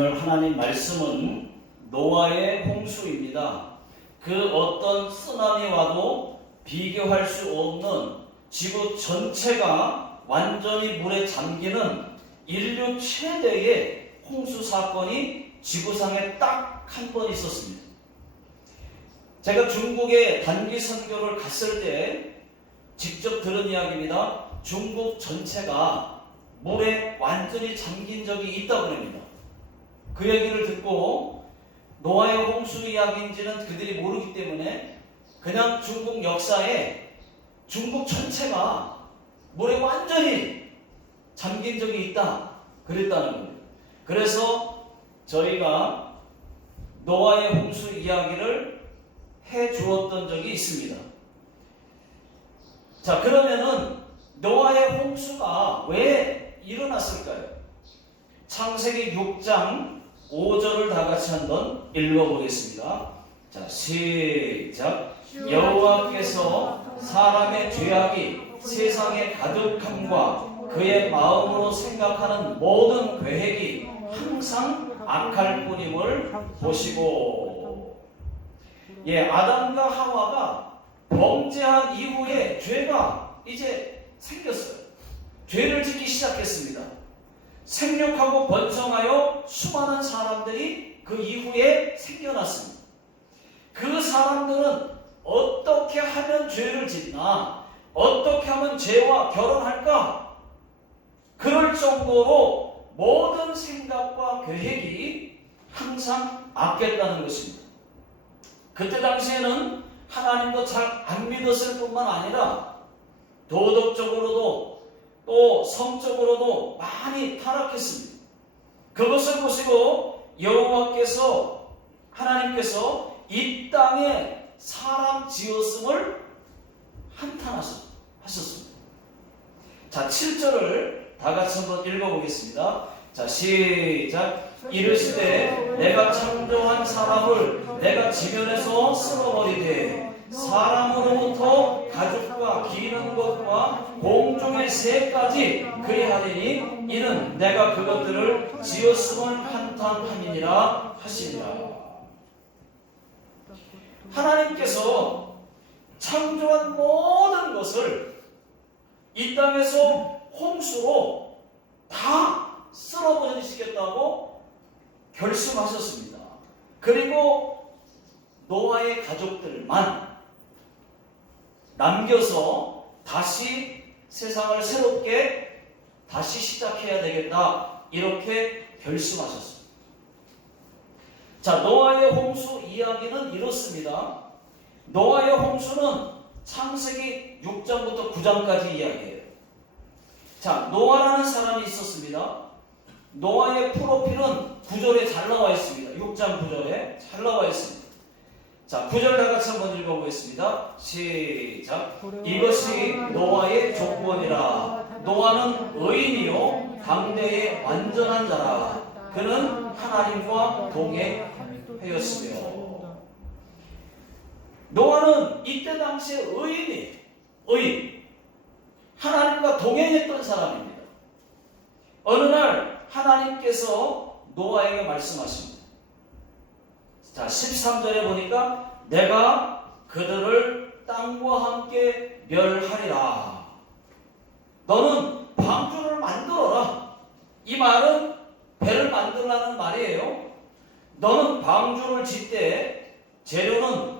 오늘 하나님 말씀은 노아의 홍수입니다. 그 어떤 쓰나미 와도 비교할 수 없는 지구 전체가 완전히 물에 잠기는 인류 최대의 홍수 사건이 지구상에 딱 한 번 있었습니다. 제가 중국에 단기 선교를 갔을 때 직접 들은 이야기입니다. 중국 전체가 물에 완전히 잠긴 적이 있다고 합니다. 그 얘기를 듣고 노아의 홍수 이야기인지는 그들이 모르기 때문에 그냥 중국 역사에 중국 전체가 물에 완전히 잠긴 적이 있다 그랬다는 겁니다. 그래서 저희가 노아의 홍수 이야기를 해 주었던 적이 있습니다. 자, 그러면은 노아의 홍수가 왜 일어났을까요? 창세기 6장 5절을 다 같이 한번 읽어보겠습니다. 자, 시작. 여호와께서 사람의 죄악이 세상에 가득함과 그의 마음으로 생각하는 모든 계획이 항상 악할 뿐임을 보시고. 아담과 하와가 범죄한 이후에 죄가 이제 생겼어요. 죄를 짓기 시작했습니다. 생육하고 번성하여 수많은 사람들이 그 이후에 생겨났습니다. 그 사람들은 어떻게 하면 죄를 짓나? 어떻게 하면 죄와 결혼할까? 그럴 정도로 모든 생각과 계획이 항상 악했다는 것입니다. 그때 당시에는 하나님도 잘 안 믿었을 뿐만 아니라 도덕적으로도 또 성적으로도 많이 타락했습니다. 그것을 보시고 여호와께서 하나님께서 이 땅에 사람 지었음을 한탄하셨습니다. 자, 7절을 다 같이 한번 읽어보겠습니다. 자, 시작. 이르시되 내가 창조한 사람을 내가 지면에서 쓸어버리되 사람으로부터 가죽과 기는 것과 공중의 새까지 그리하리니 이는 내가 그것들을 지었음을 한탄함이니라 하시니라. 하나님께서 창조한 모든 것을 이 땅에서 홍수로 다 쓸어버리시겠다고 결심하셨습니다. 그리고 노아의 가족들만 남겨서 다시 세상을 새롭게 다시 시작해야 되겠다 이렇게 결심하셨습니다. 자, 노아의 홍수 이야기는 이렇습니다. 노아의 홍수는 창세기 6장부터 9장까지 이야기해요. 자, 노아라는 사람이 있었습니다. 노아의 프로필은 9절에 잘 나와 있습니다. 6장 9절에 잘 나와 있습니다. 자, 9절 다 같이 한번 읽어보겠습니다. 시작. 이것이 노아의 조건이라. 노아는 의인이요 당대의 완전한 자라. 그는 하나님과 동행하였으며. 노아는 이때 당시에 의인, 하나님과 동행했던 사람입니다. 어느 날 하나님께서 노아에게 말씀하십니다. 자, 13절에 보니까 내가 그들을 땅과 함께 멸하리라. 너는 방주를 만들어라. 이 말은 배를 만들라는 말이에요. 너는 방주를 짓되 재료는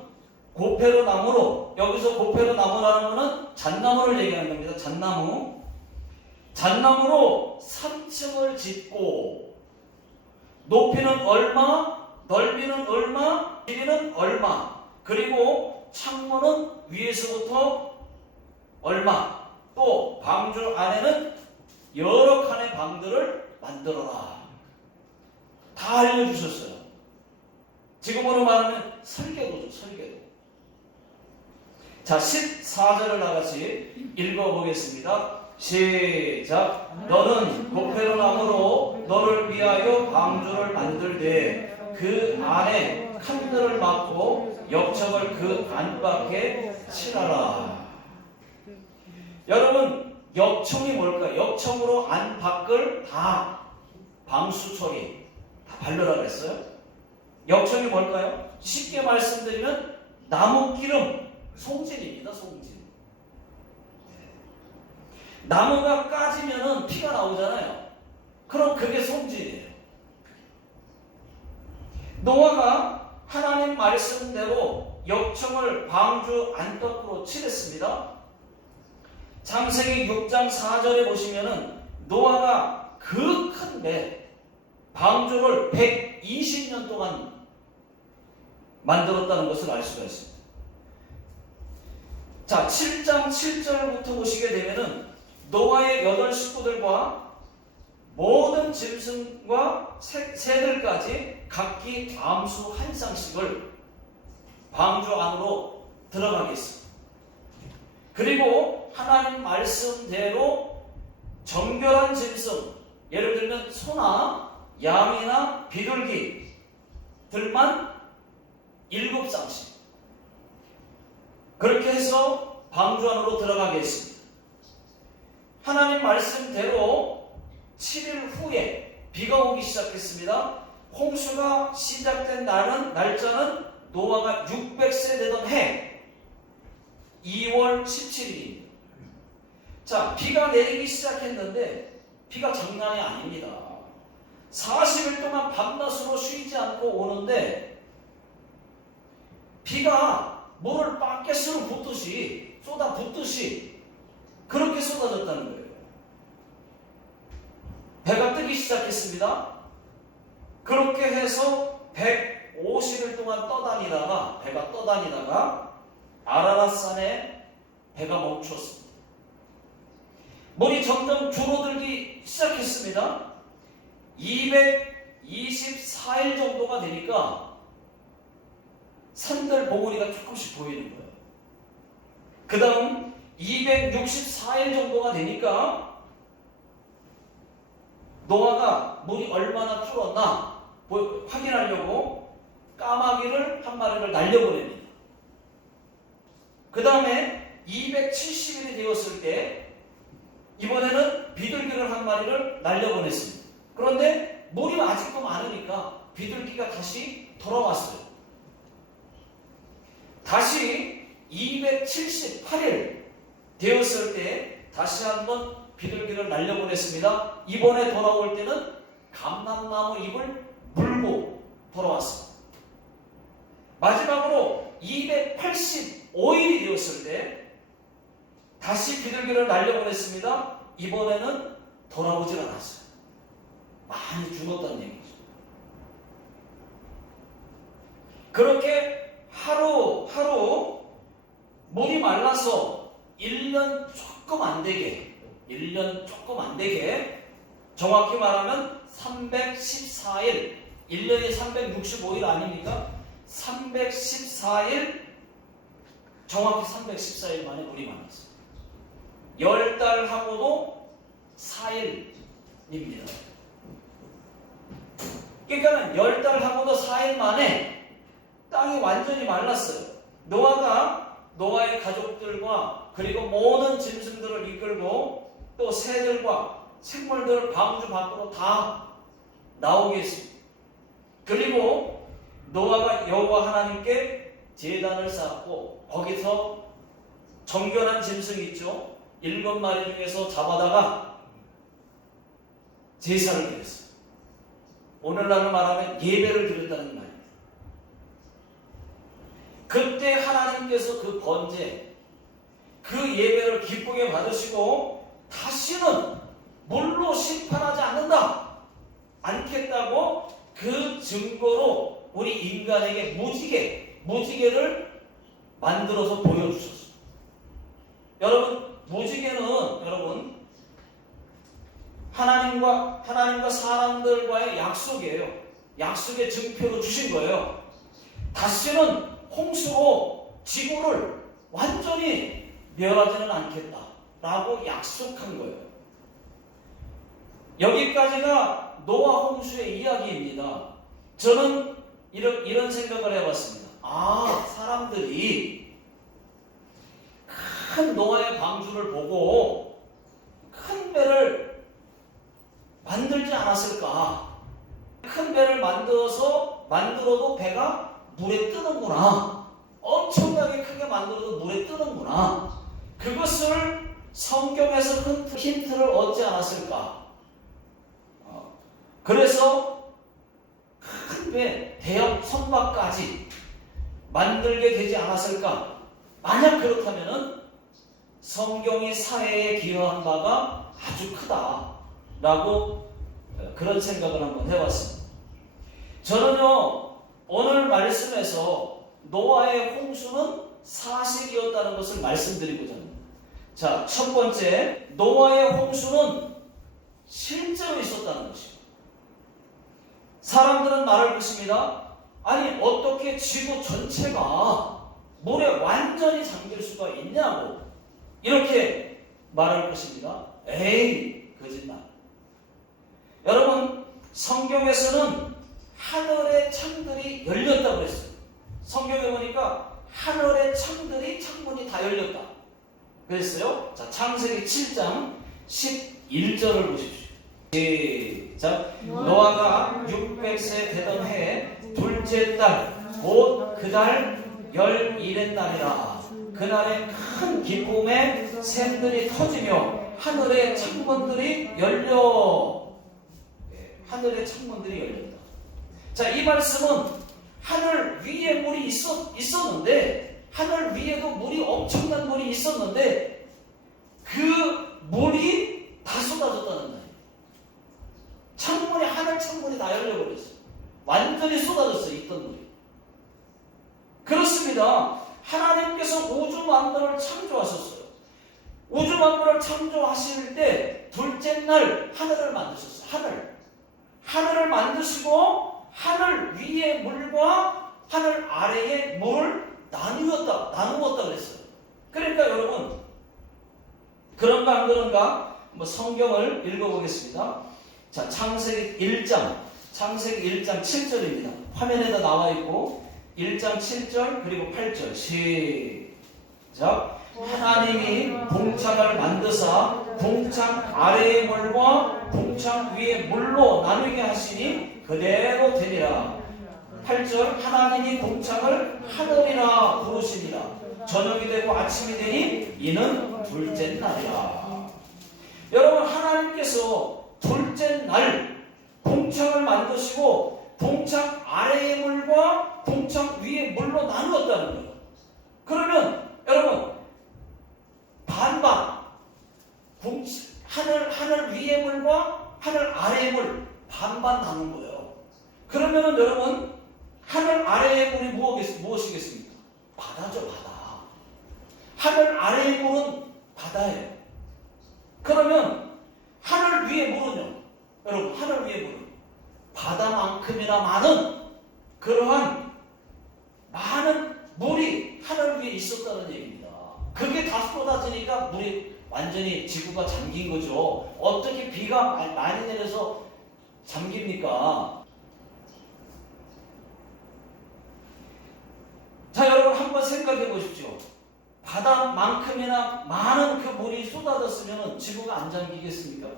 고페로 나무로, 여기서 고페로 나무라는 것은 잣나무를 얘기하는 겁니다. 잣나무로 3층을 짓고 높이는 얼마, 넓이는 얼마, 길이는 얼마, 그리고 창문은 위에서부터 얼마, 또 방주 안에는 여러 칸의 방들을 만들어라. 다 알려주셨어요. 지금으로 말하면 설계도죠, 설계도. 자, 14절을 나같이 읽어보겠습니다. 시작. 너는 고페로 나무로 너를 위하여 방주를 만들되 그 안에 칸들을 막고 역청을 그 안팎에 칠하라. 여러분, 역청이 뭘까요? 역청으로 안팎을 다 방수 처리 다 발르라 그랬어요? 역청이 뭘까요? 쉽게 말씀드리면 나무 기름, 송진입니다. 송진. 나무가 까지면은 피가 나오잖아요. 그럼 그게 송진이에요. 노아가 하나님 말씀대로 역청을 방주 안팎으로 칠했습니다. 창세기 6장 4절에 보시면은 노아가 그 큰 배, 방주를 120년 동안 만들었다는 것을 알 수가 있습니다. 자, 7장 7절부터 보시게 되면은 노아의 8 식구들과 모든 짐승과 새들까지 각기 암수 한 쌍씩을 방주 안으로 들어가게 했습니다. 그리고 하나님 말씀대로 정결한 짐승, 예를 들면 소나 양이나 비둘기들만 7쌍씩 그렇게 해서 방주 안으로 들어가게 했습니다. 하나님 말씀대로 7일 후에 비가 오기 시작했습니다. 홍수가 시작된 날짜는 노아가 600세 되던 해 2월 17일입니다. 자, 비가 내리기 시작했는데 비가 장난이 아닙니다. 40일 동안 밤낮으로 쉬지 않고 오는데 비가 물을 바켓으로 붓듯이 쏟아 붓듯이 그렇게 쏟아졌다는 거예요. 배가 뜨기 시작했습니다. 그렇게 해서 150일 동안 배가 떠다니다가 아라랏산에 배가 멈췄습니다. 물이 점점 줄어들기 시작했습니다. 224일 정도가 되니까 산들 봉우리가 조금씩 보이는 거예요. 그 다음 264일 정도가 되니까 노아가 물이 얼마나 줄었나 확인하려고 까마귀를 한 마리를 날려보냅니다. 그 다음에 270일이 되었을 때 이번에는 비둘기를 한 마리를 날려보냈습니다. 그런데 물이 아직도 많으니까 비둘기가 다시 돌아왔어요. 다시 278일 되었을 때 다시 한번 비둘기를 날려보냈습니다. 이번에 돌아올 때는 감람나무 잎을 물고 돌아왔습니다. 마지막으로 285일이 되었을 때 다시 비둘기를 날려보냈습니다. 이번에는 돌아오질 않았어요. 많이 죽었다는 얘기죠. 그렇게 하루하루 물이 말라서 1년 조금 안 되게 정확히 말하면 314일 1년이 365일 아닙니까? 314일 정확히 314일 만에 물이 말랐어요. 10달하고도 4일입니다. 그러니까 10달하고도 4일 만에 땅이 완전히 말랐어요. 노아의 가족들과 그리고 모든 짐승들을 이끌고 또 새들과 생물들을 방주 밖으로 다 나오게 했습니다. 그리고 노아가 여호와 하나님께 제단을 쌓았고 거기서 정결한 짐승 있죠? 7마리 중에서 잡아다가 제사를 드렸어요. 오늘날로 말하면 예배를 드렸다는 말입니다. 그때 하나님께서 그 번제, 그 예배를 기쁘게 받으시고 다시는 물로 심판하지 않겠다고 그 증거로 우리 인간에게 무지개를 만들어서 보여주셨어요. 여러분, 무지개는 하나님과 사람들과의 약속이에요. 약속의 증표로 주신 거예요. 다시는 홍수로 지구를 완전히 멸하지는 않겠다라고 약속한 거예요. 여기까지가 노아 홍수의 이야기입니다. 저는 이런 생각을 해봤습니다. 사람들이 큰 노아의 방주를 보고 큰 배를 만들지 않았을까? 큰 배를 만들어도 배가 물에 뜨는구나. 엄청나게 크게 만들어도 물에 뜨는구나. 그것을 성경에서 힌트를 얻지 않았을까? 그래서 큰 배, 대형 선박까지 만들게 되지 않았을까? 만약 그렇다면은 성경이 사회에 기여한 바가 아주 크다라고 그런 생각을 한번 해봤습니다. 저는요, 오늘 말씀에서 노아의 홍수는 사실이었다는 것을 말씀드리고자 합니다. 자, 첫 번째, 노아의 홍수는 실제로 있었다는 것입니다. 사람들은 말할 것입니다. 아니, 어떻게 지구 전체가 물에 완전히 잠길 수가 있냐고 이렇게 말할 것입니다. 에이, 거짓말. 여러분, 성경에서는 하늘의 창들이 열렸다고 그랬어요. 성경에 보니까 하늘의 창문이 다 열렸다 그랬어요. 자, 창세기 7장 11절을 보십시오. 시작. 노아가 600세 되던 해에 둘째 달, 곧 그 달 11의 날이라. 그날에 큰 기쁨에 샘들이 터지며 하늘의 창문들이 열렸다. 자, 이 말씀은 하늘 위에 물이 있었는데, 하늘 위에도 엄청난 물이 있었는데, 그 물이 다 쏟아졌다는 거예요. 하늘 창문이 다 열려버렸어요. 완전히 쏟아졌어요, 있던 물이. 그렇습니다. 하나님께서 우주 만물을 창조하셨어요. 우주 만물을 창조하실 때 둘째 날 하늘을 만드셨어요. 하늘을 만드시고 하늘 위의 물과 하늘 아래의 물을 나누었다 그랬어요. 그러니까 여러분, 그런가 안 그런가? 성경을 읽어보겠습니다. 자, 창세기 1장 7절입니다. 화면에다 나와 있고 1장 7절 그리고 8절 시작. 하나님이 봉창을 만드사 봉창 아래의 물과 봉창 위의 물로 나누게 하시니 그대로 되니라. 8절. 하나님이 봉창을 하늘이라 부르시니라. 저녁이 되고 아침이 되니 이는 둘째 날이라. 여러분, 하나님께서 둘째 날 봉창을 만드시고 봉창 아래의 물과 봉창 위의 물로 나누었다는 거예요. 그러면 여러분, 반반, 하늘 위의 물과 하늘 아래의 물 반반 나눈 거예요. 그러면은 여러분, 하늘 아래의 물이 무엇이겠습니까? 바다죠, 바다. 하늘 아래의 물은 바다예요. 그러면 하늘 위의 물은요? 여러분, 하늘 위의 물은 바다만큼이나 많은 그러한 많은 물이 하늘 위에 있었다는 얘기입니다. 그게 다 쏟아지니까 물이 완전히 지구가 잠긴 거죠. 어떻게 비가 많이 내려서 잠깁니까? 자, 여러분 한번 생각해 보십시오. 바다만큼이나 많은 그 물이 쏟아졌으면 지구가 안 잠기겠습니까?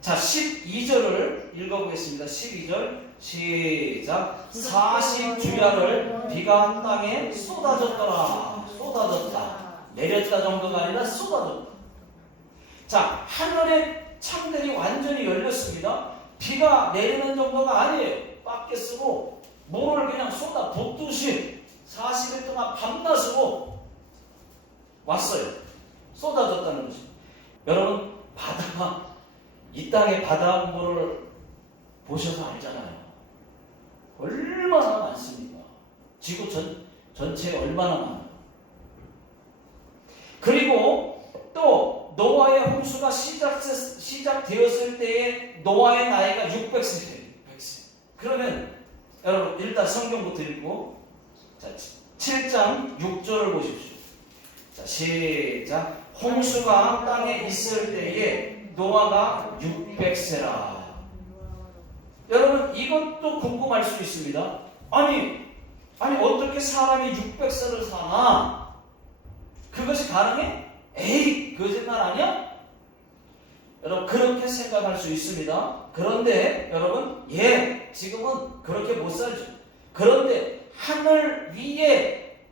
자, 12절을 읽어보겠습니다. 12절 시작. 40주야를 비가 땅에 쏟아졌더라. 쏟아졌다. 내렸다 정도가 아니라 쏟아졌다. 자, 하늘의 창들이 완전히 열렸습니다. 비가 내리는 정도가 아니에요. 밖에 쓰고 물을 그냥 쏟아 붓듯이 40일 동안 밤낮으로 왔어요. 쏟아졌다는 거죠. 여러분, 이 땅의 바닷물을 보셔서 알잖아요. 얼마나 많습니까? 지구 전체에 얼마나 많아요. 그리고 또 노아의 홍수가 시작되었을 때에 노아의 나이가 600세예요. 100세. 그러면 여러분, 일단 성경부터 읽고, 자, 7장 6절을 보십시오. 자, 시작. 홍수가 땅에 있을 때에 노아가 600세라. 여러분, 이것도 궁금할 수 있습니다. 아니 어떻게 사람이 600세를 사나? 그것이 가능해? 에이, 거짓말 아니야? 여러분 그렇게 생각할 수 있습니다. 그런데 여러분 지금은 그렇게 못 살죠. 그런데 하늘 위에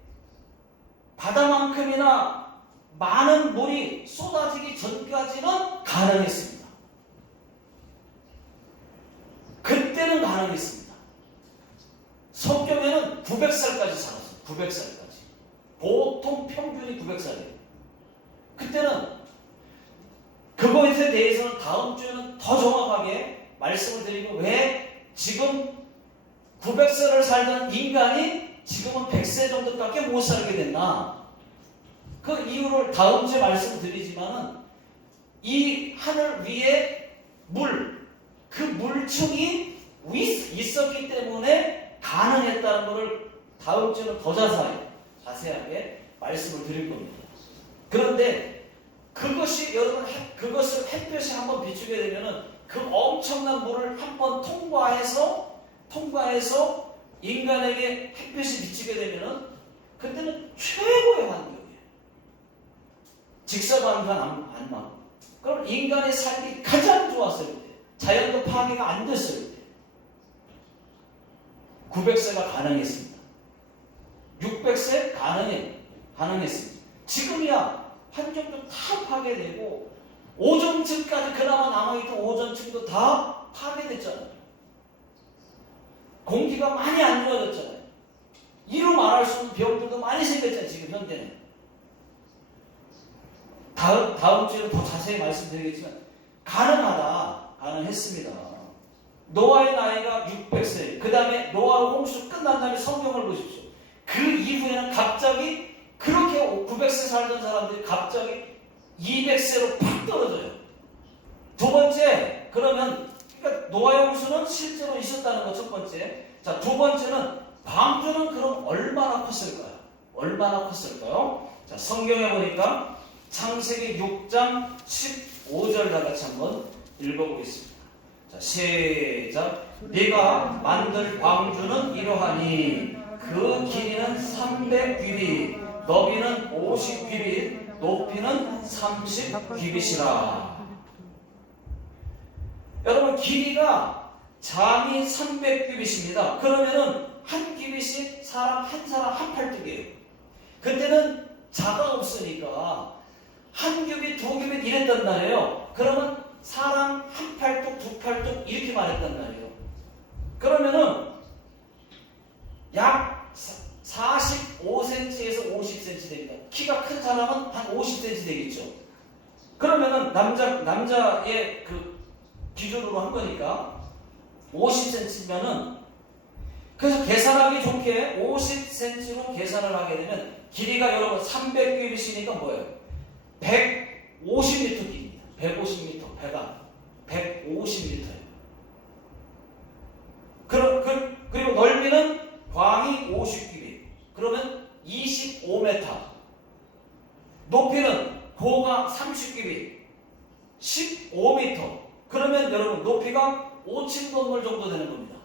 바다만큼이나 많은 물이 쏟아지기 전까지는 가능했습니다. 그때는 가능했습니다. 성경에는 900살까지 살았어요. 900살까지. 보통 평균이 900살이에요. 그때는 그것에 대해서는 다음 주에는 더 정확하게 말씀을 드리고 왜 지금 900살을 살던 인간이 지금은 100세 정도밖에 못 살게 됐나? 그 이유를 다음 주에 말씀드리지만은 이 하늘 위에 그 물층이 있었기 때문에 가능했다는 것을 다음 주에는 더 자세하게 말씀을 드릴 겁니다. 그런데 그것을 햇볕이 한번 비추게 되면은 그 엄청난 물을 한번 통과해서 인간에게 햇볕이 비치게 되면은 그때는 최고의 환경이에요. 직사광선 안 나고. 그럼 인간의 삶이 가장 좋았을 때, 자연도 파괴가 안 됐을 때, 900세가 가능했습니다. 600세 가능했습니다. 지금이야 환경도 다 파괴되고 오존층까지 그나마 남아있던 오존층도 다 파괴됐잖아요. 공기가 많이 안 좋아졌잖아요. 이루 말할 수 없는 병들도 많이 생겼잖아요. 지금 현대는. 다음 주에는 더 자세히 말씀드리겠지만 가능했습니다. 노아의 나이가 600세, 그 다음에 노아 홍수 끝난 다음에 성경을 보십시오. 그 이후에는 갑자기 그렇게 900세 살던 사람들이 갑자기 200세로 팍 떨어져요. 두 번째, 그러면 그러니까 노아의 홍수는 실제로 있었다는 것 첫 번째. 자, 두 번째는 방주는 그럼 얼마나 컸을까요? 자, 성경에 보니까 창세기 6장 15절 다 같이 한번 읽어보겠습니다. 자, 시작. 네가 만들 방주는 이러하니 그 길이는 300규빗, 너비는 50규빗, 높이는 30규빗이라. 여러분 길이가 잠이 300규빗입니다. 그러면은 한 규빗이 한 사람 한 팔뚝이에요. 그때는 자가 없으니까 한 규빗, 두 규빗 이랬단 말이에요. 그러면 사람 한 팔뚝, 두 팔뚝 이렇게 말했단 말이에요. 그러면은 약 45cm에서 50cm 됩니다. 키가 큰 사람은 한 50cm 되겠죠. 그러면은 남자의 그 기준으로 한 거니까 50cm면은 그래서 계산하기 좋게 50cm로 계산을 하게 되면 길이가 여러분 300규빗이니까 뭐예요? 150m 길입니다. 150m 배가 150m예요. 그리고 넓이는 광이 50규빗. 그러면 25m. 높이는 고가 30규빗. 15m. 그러면 여러분 높이가 5층 건물 정도 되는 겁니다.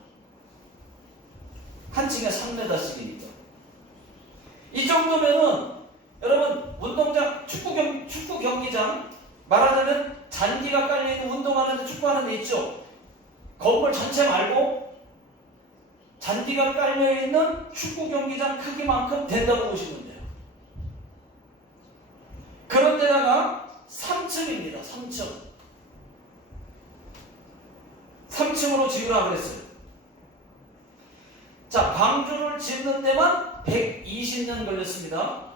한 층에 3m씩이니까. 이 정도면은 여러분 운동장 축구 경기장 말하자면 잔디가 깔려있는 운동하는데 축구하는 데 있죠. 건물 전체 말고 잔디가 깔려있는 축구 경기장 크기만큼 된다고 보시면 돼요. 그런데다가 3층입니다. 3층으로 지으라 그랬어요. 자, 방주를 짓는 데만 120년 걸렸습니다.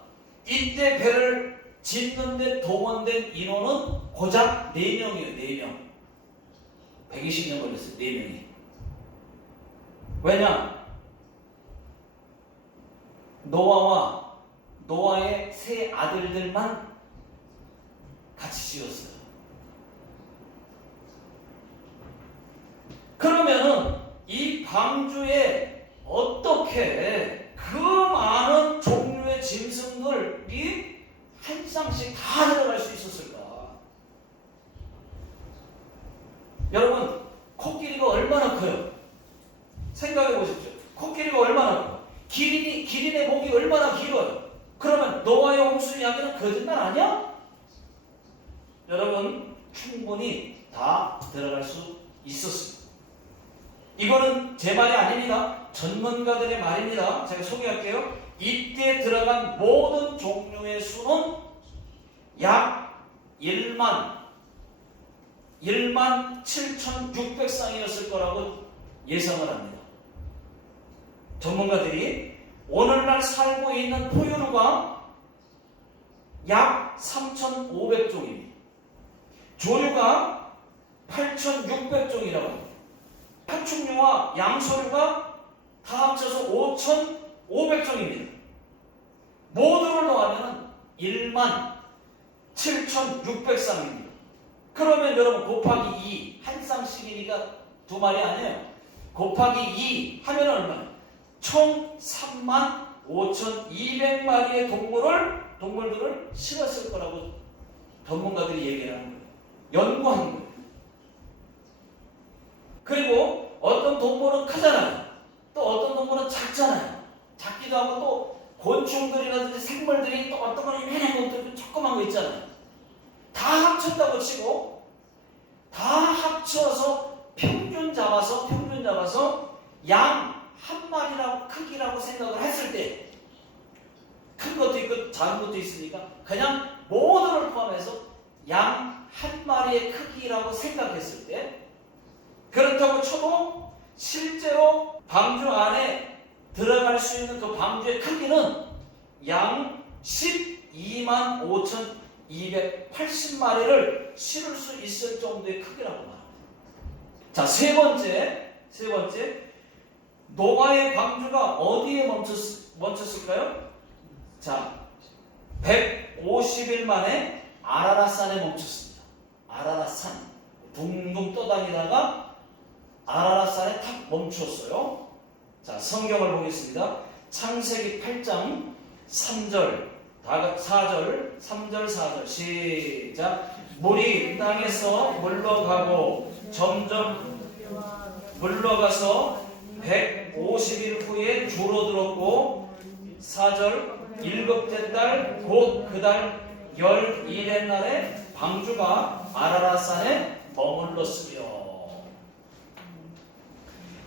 이때 배를 짓는 데 동원된 인원은 고작 4명이에요. 4명. 120년 걸렸어요. 4명이. 왜냐? 노아와 노아의 세 아들들만 같이 지었어요. 그러면은 이 방주에 어떻게 그 많은 종류의 짐승들이 한 쌍씩 다 들어갈 수 있었을까? 여러분, 코끼리가 얼마나 커요? 생각해 보십시오. 코끼리가 얼마나 커요? 기린의 목이 얼마나 길어요? 그러면 노아의 홍수 이야기는 거짓말 아니야? 여러분, 충분히 다 들어갈 수 있었습니다. 이거는 제 말이 아닙니다. 전문가들의 말입니다. 제가 소개할게요. 이때 들어간 모든 종류의 수는 약 1만 7,600쌍이었을 거라고 예상을 합니다. 전문가들이 오늘날 살고 있는 포유류가 약 3,500종입니다. 조류가 8,600종이라고 합니다. 파충류와 양서류가 다 합쳐서 5,500종입니다. 모두를 더하면 1만 7,600쌍입니다. 그러면 여러분 곱하기 2, 한 쌍씩이니까 두 마리 아니에요. 곱하기 2 하면 얼마예요? 총 35,200마리의 동물들을 실었을 거라고 전문가들이 얘기를 하는 거예요. 연구한 거예요. 그리고 어떤 동물은 크잖아요. 또 어떤 동물은 작잖아요. 작기도 하고 또 곤충들이라든지 생물들이 또 어떤 건 이만한 것들 조그만 거 있잖아요. 다 합쳤다고 치고 다 합쳐서 평균 잡아서 양 한 마리라고 크기라고 생각을 했을 때 큰 것도 있고 작은 것도 있으니까 그냥 모두를 포함해서 양 한 마리의 크기라고 생각했을 때 그렇다고 쳐도 실제로 방주 안에 들어갈 수 있는 그 방주의 크기는 양 12만 5,280마리를 실을 수 있을 정도의 크기라고 말합니다. 자, 세 번째 노아의 방주가 어디에 멈췄을까요? 자, 150일 만에 아라랏산에 멈췄습니다. 아라랏산 둥둥 떠다니다가 아라랏산에 탁 멈췄어요. 자, 성경을 보겠습니다. 창세기 8장 3절 4절 시작. 물이 땅에서 물러가고 점점 물러가서 150일 후에 줄어들었고 4절 일곱째 달 곧 그 달 12일의 날에 방주가 아라랏산에 머물렀으며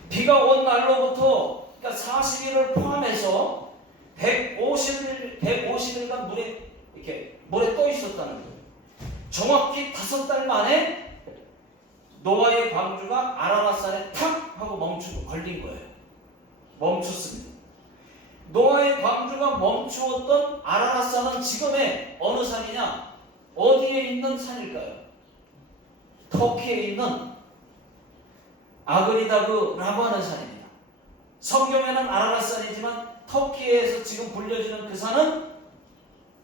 비가 온 날로부터 그러니까 40일을 포함해서 150일간 물에 떠 있었다는 거예요. 정확히 5달 만에 노아의 방주가 아라랏산에 탁 하고 멈추고 걸린 거예요. 멈췄습니다. 노아의 방주가 멈추었던 아라랏산은 지금의 어느 산이냐? 어디에 있는 산일까요? 터키에 있는 아그리다그라고 하는 산입니다. 성경에는 아라랏산이지만 터키에서 지금 불려지는 그 산은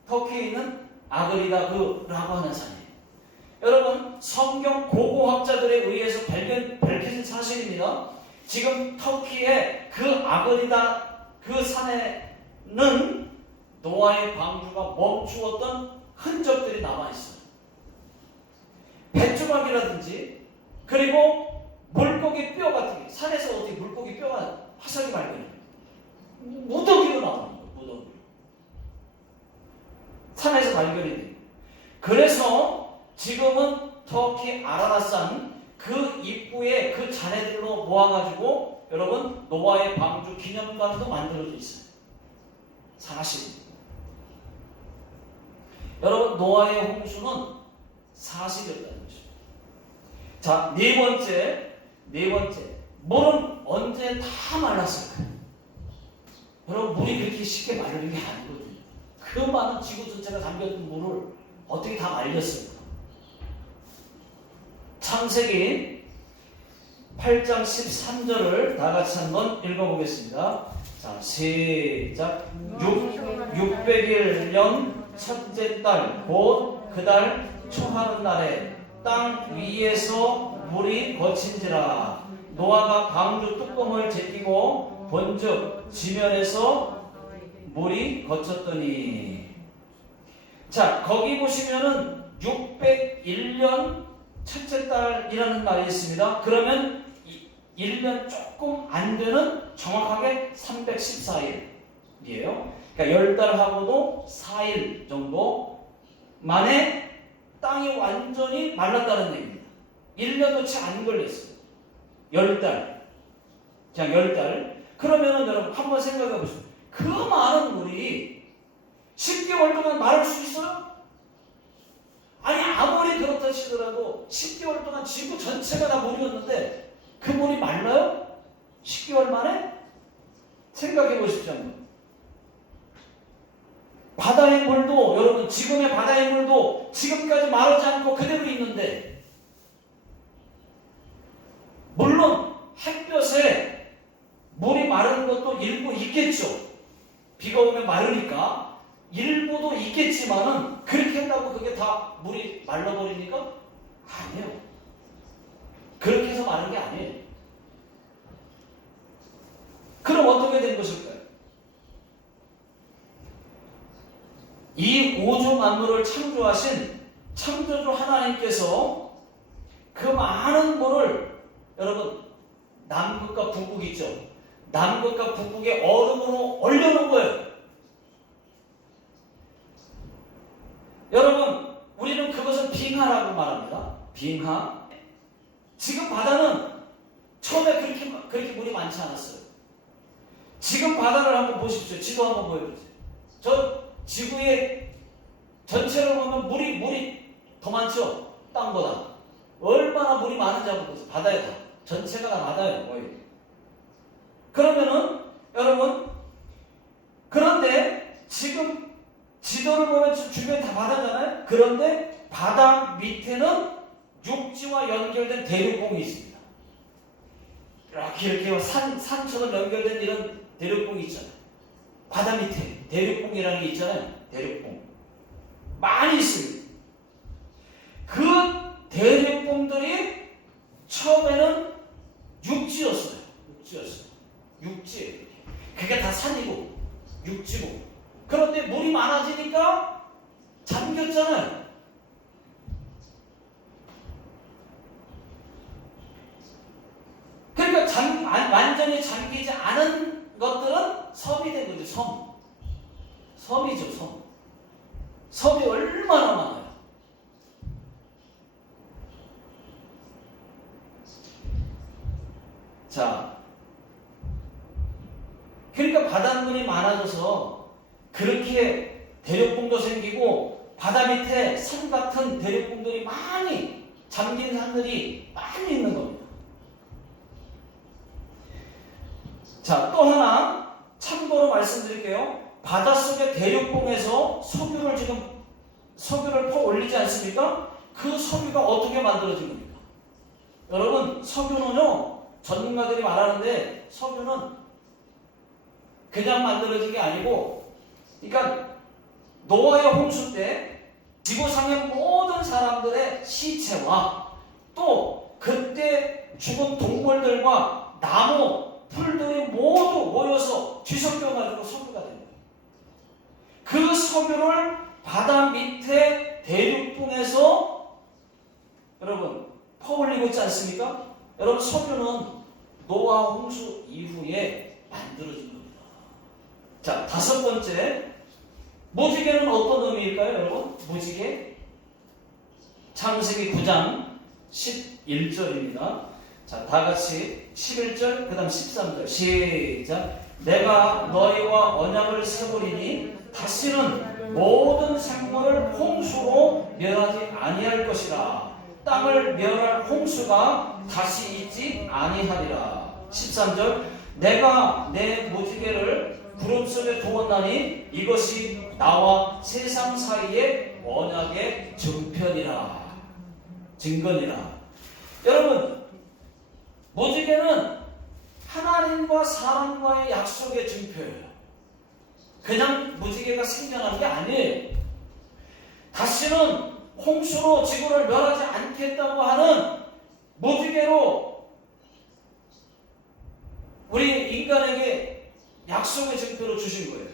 터키에 있는 아그리다그라고 하는 산이에요. 여러분, 성경 고고학자들에 의해서 밝혀진 사실입니다. 지금 터키의 그 아그리다 그 산에는 노아의 방주가 멈추었던 흔적들이 남아있어요. 뱃조각이라든지 그리고 물고기 뼈 같은 게 산에서 어떻게 물고기 뼈가 화석이 발견해요. 무더기로 나오는 거예요. 무더기로. 산에서 발견이 돼요. 그래서 지금은 터키 아라랏산 그 입구에 그 잔해들로 모아가지고 여러분 노아의 방주 기념관도 만들어져 있어요. 사실 여러분 노아의 홍수는 사실이었다는 것입니다. 자, 네 번째 물은 언제 다 말랐을까요? 여러분 물이 그렇게 쉽게 마르는 게 아니거든요. 그 많은 지구 전체가 담겨있는 물을 어떻게 다 말렸을까? 창세기 8장 13절을 다 같이 한번 읽어보겠습니다. 자, 시작. 600일 첫째 달 곧 그 달 초하는 날에 땅 위에서 물이 거친지라. 노아가 방주 뚜껑을 제끼고 본즉 지면에서 물이 거쳤더니. 자, 거기 보시면은 601년 첫째 달이라는 말이 있습니다. 그러면 1년 조금 안 되는 정확하게 314일이에요. 그러니까 10달하고도 4일 정도 만에 땅이 완전히 말랐다는 얘기입니다. 1년도 채 안 걸렸어요. 10달. 그냥 10달. 그러면은 여러분 한번 생각해 보세요. 그 많은 물이 10개월 동안 마를 수 있어요? 아니 아무리 그렇다 치더라도 10개월 동안 지구 전체가 다 물이었는데 그 물이 말라요? 10개월 만에? 생각해 보십시오. 바다의 물도 여러분 지금의 바다의 물도 지금까지 마르지 않고 그대로 있는데 물론 햇볕에 물이 마르는 것도 일부 있겠죠. 비가 오면 마르니까 일부도 있겠지만은 그렇게 한다고 그게 다 물이 말라버리니까? 아니에요. 그렇게 해서 마른 게 아니에요. 그럼 어떻게 된 것일까요? 이 우주 만물을 창조하신 창조주 하나님께서 그 많은 물을 여러분 남극과 북극 있죠? 남극과 북극의 얼음으로 얼려놓은 거예요. 여러분 우리는 그것을 빙하라고 말합니다. 빙하. 지금 바다는 처음에 그렇게 물이 많지 않았어요. 지금 바다를 한번 보십시오. 지도 한번 보여주세요. 저 지구의 전체로 보면 물이 더 많죠? 땅보다. 얼마나 물이 많은지 한번 보세요. 바다에 다. 전체가 다 바다예요. 거의. 그러면은 여러분 그런데 지금 지도를 보면 주변이 다 바다잖아요. 그런데 바다 밑에는 육지와 연결된 대륙봉이 있습니다. 이렇게 산처럼 연결된 이런 대륙봉이 있잖아요. 바다 밑에 대륙봉이라는 게 있잖아요. 대륙봉. 많이 있습니다. 그 대륙봉들이 처음에는 육지였어요. 육지. 그게 다 산이고 육지고. 그런데 물이 많아지니까 잠겼잖아요. 그러니까 완전히 잠기지 않은 것들은 섬이 된 거죠. 섬이죠. 섬이 얼마나 많아요. 자, 그러니까 바닷물이 많아져서 그렇게 대륙봉도 생기고 바다 밑에 산 같은 대륙봉들이 많이 잠긴 산들이 많이 있는 겁니다. 자, 또 하나 참고로 말씀드릴게요. 바닷속의 대륙봉에서 석유를 퍼 올리지 않습니까? 그 석유가 어떻게 만들어진 겁니까? 여러분, 석유는요, 전문가들이 말하는데 석유는 그냥 만들어진 게 아니고, 그러니까 노아의 홍수 때 지구상의 모든 사람들의 시체와 또 그때 죽은 동물들과 나무, 풀들이 모두 모여서 뒤섞여가지고 석유가 됩니다. 그 석유를 바다 밑에 대륙봉에서 여러분 퍼올리고 있지 않습니까? 여러분 석유는 노아 홍수 이후에 만들어진 겁니다. 자, 다섯 번째, 무지개는 어떤 의미일까요, 여러분? 무지개 창세기 9장 11절입니다. 자, 다 같이 11절, 그 다음 13절 시작. 내가 너희와 언약을 세우리니 다시는 모든 생물을 홍수로 멸하지 아니할 것이라. 땅을 멸할 홍수가 다시 있지 아니하리라. 13절. 내가 내 무지개를 구름 속에 두었나니 이것이 나와 세상 사이의 언약의 증거니라. 여러분, 무지개는 하나님과 사람과의 약속의 증표예요. 그냥 무지개가 생겨난 게 아니에요. 다시는 홍수로 지구를 멸하지 않겠다고 하는 무지개로 우리 인간에게 약속의 증표로 주신 거예요.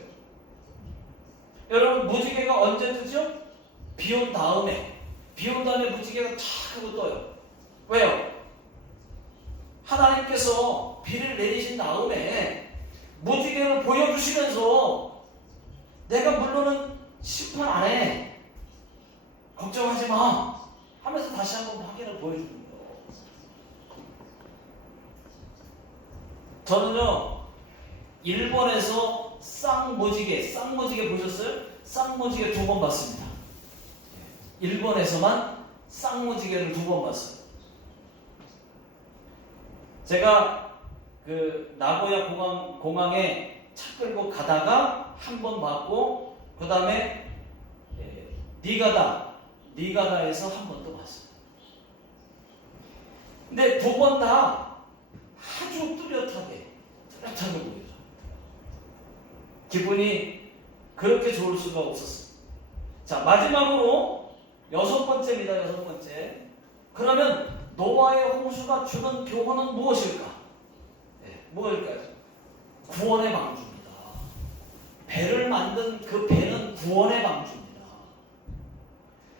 여러분, 무지개가 언제 뜨죠? 비 온 다음에 무지개가 탁 하고 떠요. 왜요? 하나님께서 비를 내리신 다음에 무지개를 보여주시면서 내가 물론은 심판 안 해, 걱정하지 마 하면서 다시 한번 확인을 보여주는 거예요. 저는요 일본에서 쌍무지개 보셨어요? 쌍무지개 2번 봤습니다. 일본에서만 쌍무지개를 2번 봤어요. 제가 그 나고야 공항에 차 끌고 가다가 한 번 봤고, 그 다음에 니가다에서 한 번 또 봤어요. 근데 2번 다 아주 뚜렷하게 보여요. 기분이 그렇게 좋을 수가 없었어요. 자, 마지막으로 6번째입니다. 6번째. 그러면 노아의 홍수가 주는 교훈은 무엇일까? 무엇일까요? 구원의 방주입니다. 배를 만든 그 배는 구원의 방주입니다.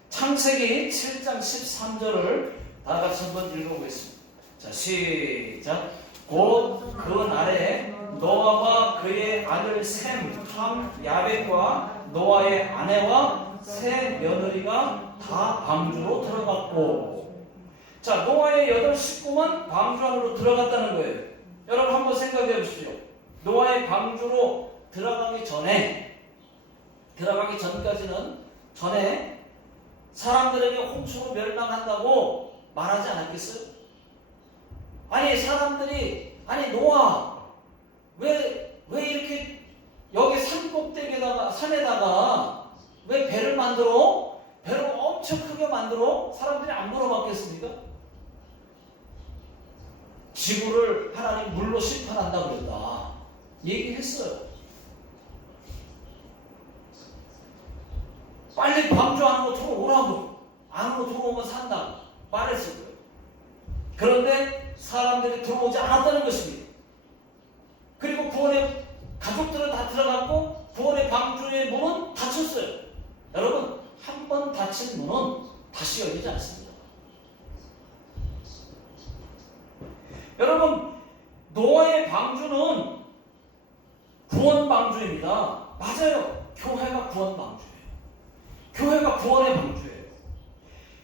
창세기 7장 13절을 다 같이 한번 읽어보겠습니다. 자, 시작. 곧 그 날에 노아와 그의 아들 셈, 함, 야벳과 노아의 아내와 세 며느리가 다 방주로 들어갔고. 자, 노아의 8 식구만 방주 안으로 들어갔다는 거예요. 여러분 한번 생각해 보십시오. 노아의 방주로 들어가기 전까지는 전에 사람들에게 홍수로 멸망한다고 말하지 않았겠어요? 아니 사람들이 노아 왜 이렇게 여기 산에다가 왜 배를 엄청 크게 만들어? 사람들이 안 물어봤겠습니까? 지구를 하나님 물로 심판한다고 그랬다 얘기했어요. 빨리 방주 안으로 들어오라고, 안으로 들어오면 산다고 말했을 거예요. 그런데 사람들이 들어오지 않았다는 것입니다. 그리고 구원의 가족들은 다 들어갔고 구원의 방주의 문은 닫혔어요. 여러분, 한 번 닫힌 문은 다시 열리지 않습니다. 여러분, 노아의 방주는 구원 방주입니다. 맞아요. 교회가 구원 방주예요. 교회가 구원의 방주예요.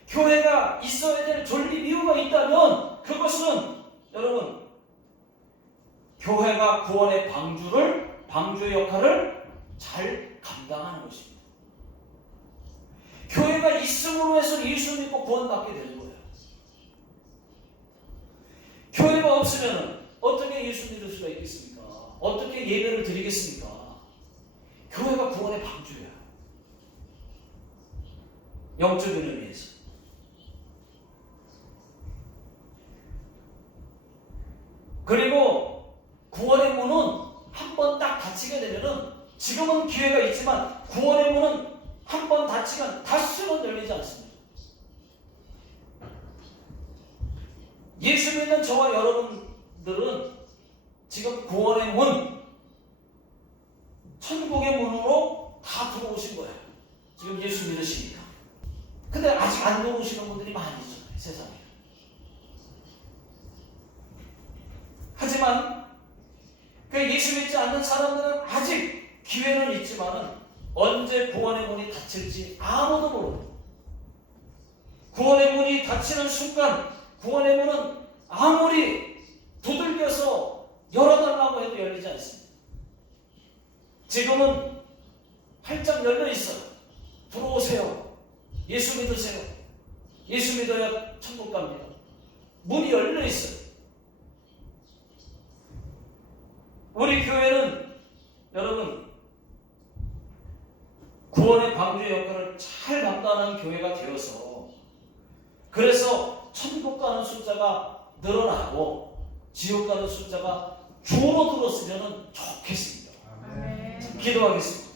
교회가 있어야 될 존립 이유가 있다면 그것은 여러분, 교회가 구원의 방주의 역할을 잘 감당하는 것입니다. 교회가 있음으로 해서 예수 믿고 구원받게 되는 거예요. 교회가 없으면 어떻게 예수 믿을 수가 있겠습니까? 어떻게 예배를 드리겠습니까? 교회가 구원의 방주예요. 영적인 의미에서. 그리고 구원의 문은 한 번 딱 닫히게 되면은, 지금은 기회가 있지만 구원의 문은 한 번 닫히면 다시는 열리지 않습니다. 예수 믿는 저와 여러분들은 지금 구원의 문, 천국의 문으로 다 들어오신 거예요. 지금 예수 믿으시니까. 근데 아직 안 들어오시는 분들이 많이 있어요, 세상에. 하지만 그 예수 믿지 않는 사람들은 아직 기회는 있지만은 언제 구원의 문이 닫힐지 아무도 모릅니다. 구원의 문이 닫히는 순간 구원의 문은 아무리 두들겨서 열어달라고 해도 열리지 않습니다. 지금은 활짝 열려 있어요. 들어오세요. 예수 믿으세요. 예수 믿어야 천국 갑니다. 문이 열려 있어요. 우리 교회는 여러분 구원의 방주의 역할을 잘 감당하는 교회가 되어서, 그래서 천국 가는 숫자가 늘어나고 지옥 가는 숫자가 줄어들었으면 좋겠습니다. 기도하겠습니다.